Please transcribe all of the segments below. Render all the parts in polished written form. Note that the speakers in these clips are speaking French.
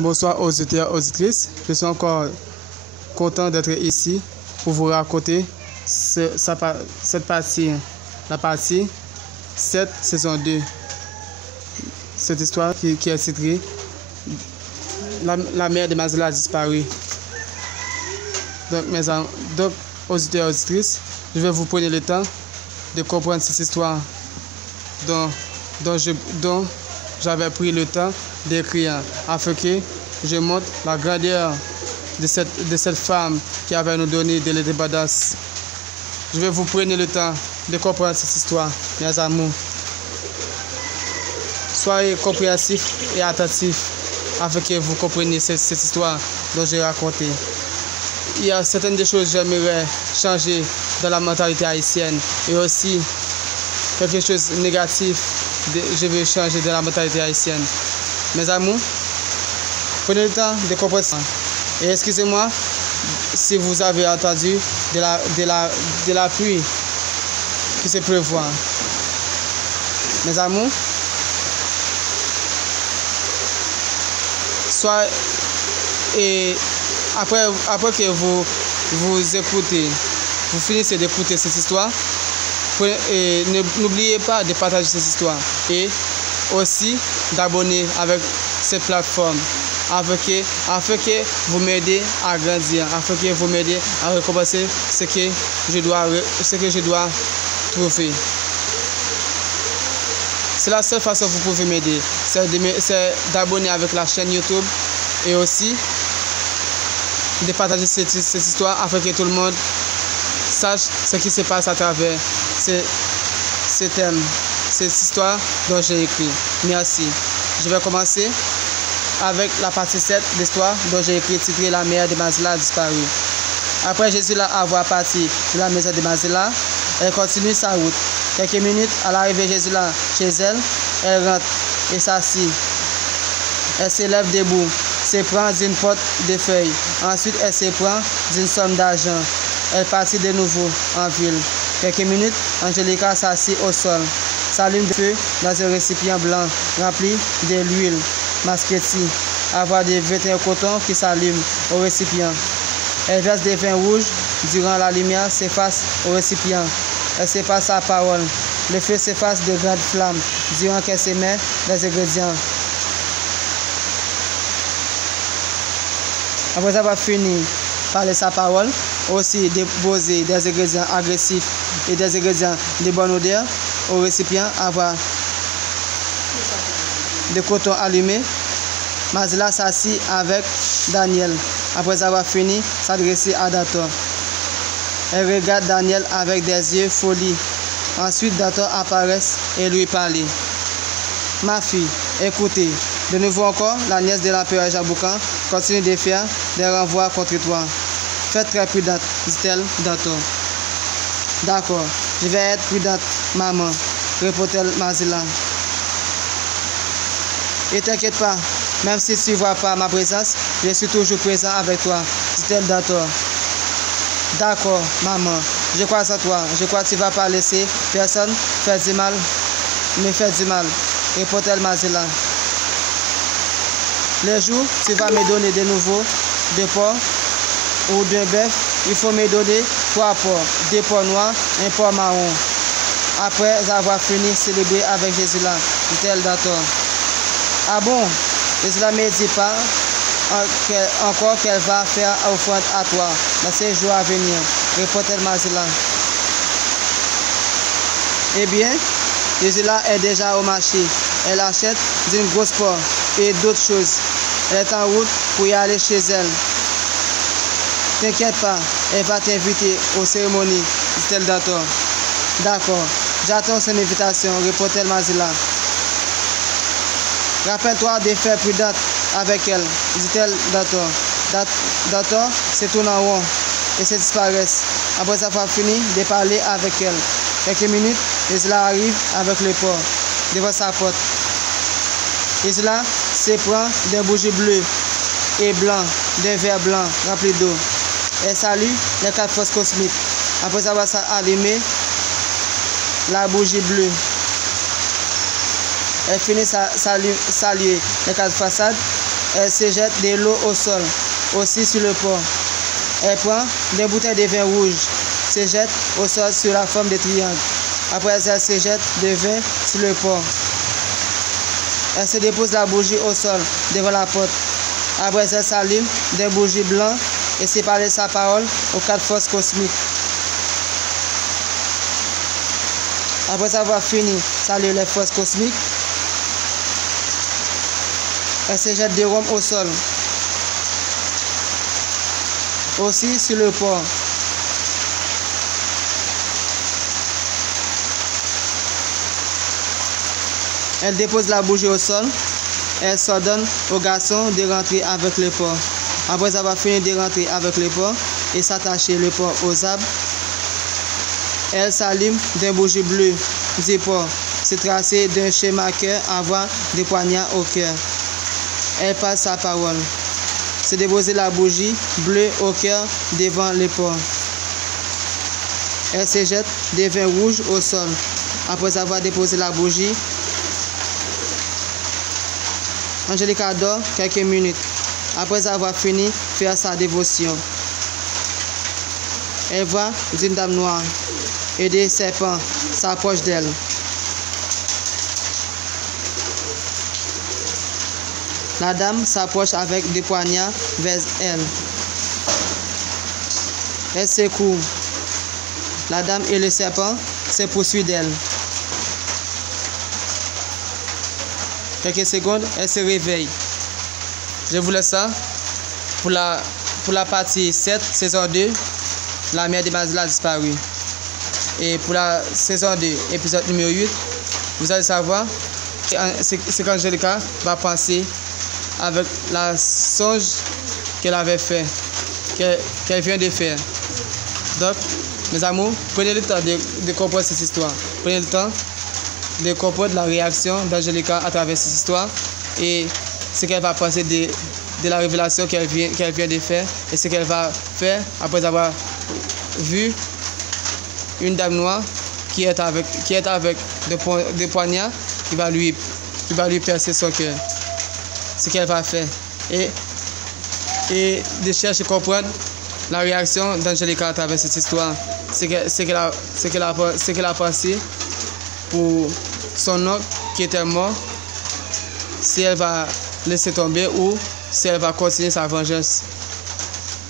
Bonsoir aux auditeurs, auditrices. Je suis encore content d'être ici pour vous raconter cette partie, la partie 7, saison 2. Cette histoire qui est titrée La mère de Mazela a disparu. Donc, auditeurs et auditrices, je vais vous prendre le temps de comprendre cette histoire dont j'avais pris le temps d'écrire afin que je montre la grandeur de cette femme qui avait nous donné de l'indépendance. Je vais vous prendre le temps de comprendre cette histoire, mes amours. Soyez compréhensifs et attentifs afin que vous compreniez cette histoire dont j'ai raconté. Il y a certaines des choses que j'aimerais changer dans la mentalité haïtienne et aussi quelque chose de négatif je veux changer dans la mentalité haïtienne. Mes amours, prenez le temps de comprendre ça. Et excusez-moi si vous avez entendu de la pluie qui se prévoit. Mes amours, et après que vous écoutez, vous finissez d'écouter cette histoire, n'oubliez pas de partager cette histoire et aussi d'abonner avec cette plateforme afin que vous m'aidez à grandir, afin que vous m'aidez à recommencer ce que je dois trouver. C'est la seule façon que vous pouvez m'aider, c'est d'abonner avec la chaîne YouTube et aussi de partager cette histoire afin que tout le monde sache ce qui se passe à travers ce thème, cette histoire dont j'ai écrit. Merci. Je vais commencer avec la partie 7 de l'histoire dont j'ai écrit titrée La mère de Mazela a disparu. Après Jésus avoir parti de la maison de Mazela, elle continue sa route. Quelques minutes à l'arrivée de Jésus chez elle, elle rentre et s'assit. Elle se lève debout, se prend d'une porte de feuilles. Ensuite, elle se prend d'une somme d'argent. Elle partit de nouveau en ville. Quelques minutes, Angelica s'assit au sol, s'allume de feu dans un récipient blanc rempli de l'huile masquetie, avec des vêtements coton qui s'allument au récipient. Elle verse des vins rouges durant la lumière s'efface au récipient. Elle sépare sa parole. Le feu s'efface de grandes flammes durant qu'elle se met les ingrédients. Après avoir fini parler sa parole, aussi déposer des ingrédients agressifs et des ingrédients de bonne odeur au récipient, avoir de coton allumé. Mazela s'assit avec Daniel. Après avoir fini, s'adresser à Dator. Elle regarde Daniel avec des yeux folie. Ensuite, Dator apparaît et lui parle. Ma fille, écoutez. De nouveau encore, la nièce de l'empereur Jaboukan continue de faire des renvois contre toi. Faites très prudente, dit-elle Dator. D'accord, je vais être prudente, maman, répond-elle Mazela. Et t'inquiète pas, même si tu ne vois pas ma présence, je suis toujours présent avec toi, dit-elle Dator. D'accord, maman, je crois en toi. Je crois que tu ne vas pas laisser personne me faire du mal, répond-elle Mazela. Les jours, tu vas me donner de nouveau de porc ou d'un bœuf. Il faut me donner 3 porcs, 2 porcs noirs, un porc marron. Après avoir fini de célébrer avec Jésus là, dit-elle Dator. Ah bon, Jésus ne me dit pas encore qu'elle va faire offrande à toi dans ces jours à venir, répond-elle Mazela. Eh bien, Jésus là est déjà au marché. Elle achète d'une grosse porc et d'autres choses. Elle est en route pour y aller chez elle. T'inquiète pas, elle va t'inviter aux cérémonies, dit-elle Dator. D'accord, j'attends son invitation, répond-elle Mazela. Rappelle-toi de faire prudente avec elle, dit-elle Dator. Dator se tourne en rond et se disparaît. Après avoir fini de parler avec elle, quelques minutes, Isla arrive avec le porc devant sa porte. Isla se prend des bougies bleues et blancs, d'un verre blanc rempli d'eau. Elle salue les 4 forces cosmiques. Après avoir allumé la bougie bleue, elle finit saluer les 4 façades elle se jette de l'eau au sol, aussi sur le port. Elle prend des bouteilles de vin rouge, se jette au sol sur la forme de triangle. Après, elle se jette de vin sur le port. Elle se dépose la bougie au sol devant la porte. Après, elle s'allume des bougies blanches et se parle sa parole aux 4 forces cosmiques. Après avoir fini, saluer les forces cosmiques, elle se jette de rhum au sol, aussi sur le port. Elle dépose la bougie au sol. Elle s'ordonne au garçon de rentrer avec le port. Après avoir fini de rentrer avec le port et s'attacher le port aux arbres, elle s'allume d'un bougie bleu du port, se tracer d'un schéma cœur, avoir des poignards au cœur. Elle passe sa parole. Se déposer la bougie bleue au cœur devant le port. Elle se jette des vins rouges au sol. Après avoir déposé la bougie, Angelica dort quelques minutes. Après avoir fini de faire sa dévotion, elle voit une dame noire et des serpents s'approchent d'elle. La dame s'approche avec des poignards vers elle. Elle secoue. La dame et le serpent se poursuivent d'elle. Quelques secondes, elle se réveille. Je vous laisse ça pour la partie 7, saison 2, la mère de Mazila a disparu. Et pour la saison 2, épisode numéro 8, vous allez savoir ce qu'Angelica va penser avec la songe qu'elle avait fait, qu'elle vient de faire. Donc, mes amours, prenez le temps de comprendre cette histoire. Prenez le temps de comprendre la réaction d'Angelica à travers cette histoire et ce qu'elle va penser de la révélation qu'elle vient de faire et ce qu'elle va faire après avoir vu une dame noire qui est avec des poignards qui va lui percer son cœur. Ce qu'elle va faire et de chercher à comprendre la réaction d'Angelica à travers cette histoire, ce qu'elle a pensé pour son oncle qui était mort, si elle va laisser tomber ou si elle va continuer sa vengeance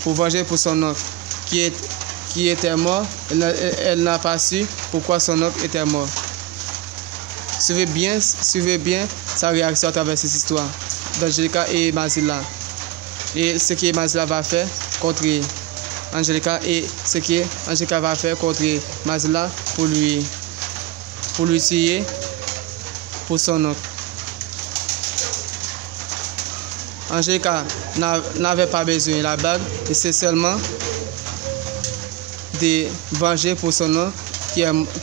pour venger pour son oncle qui était mort. Elle n'a pas su pourquoi son oncle était mort. Suivez bien sa réaction à travers cette histoire d'Angelica et Mazila et ce que Mazila va faire contre Angelica et ce que Angelica va faire contre Mazila pour lui tuer pour son oncle. Angelica n'avait pas besoin de la bague et c'est seulement de venger pour son oncle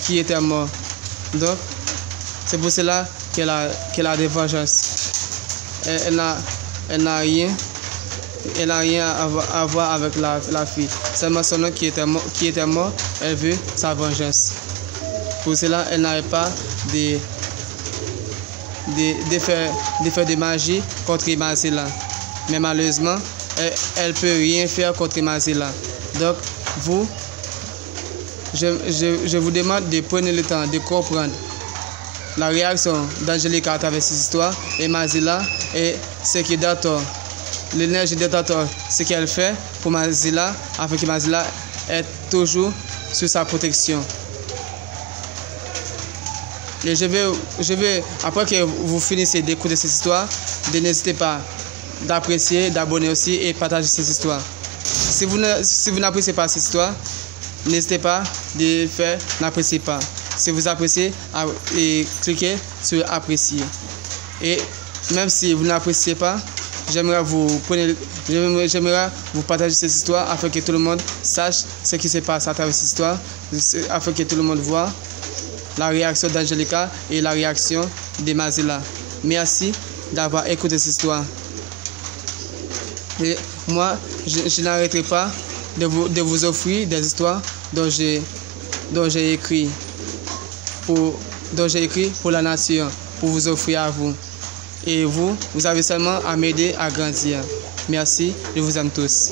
qui était mort. Donc, c'est pour cela qu'elle a des vengeances. Elle n'a rien à voir avec la fille. Seulement son oncle qui était mort, elle veut sa vengeance. Pour cela, elle n'avait pas de faire de magie contre Mazila. Mais malheureusement, elle ne peut rien faire contre Mazila. Donc, je vous demande de prendre le temps de comprendre la réaction d'Angelica à travers cette histoire et Mazila et ce qui Dator, l'énergie de Dator, ce qu'elle fait pour Mazila afin que Mazila est toujours sur sa protection. Et je vais, après que vous finissez d'écouter cette histoire, n'hésitez pas d'apprécier, d'abonner aussi et partager cette histoire. Si vous n'appréciez pas cette histoire, n'hésitez pas de faire n'appréciez pas. Si vous appréciez, cliquez sur apprécier. Et même si vous n'appréciez pas, j'aimerais vous partager cette histoire afin que tout le monde sache ce qui se passe à travers cette histoire, afin que tout le monde voit la réaction d'Angelica et la réaction de Mazila. Merci d'avoir écouté cette histoire. Et moi, je n'arrêterai pas de vous offrir des histoires dont j'ai écrit pour la nation, pour vous offrir à vous. Et vous avez seulement à m'aider à grandir. Merci, je vous aime tous.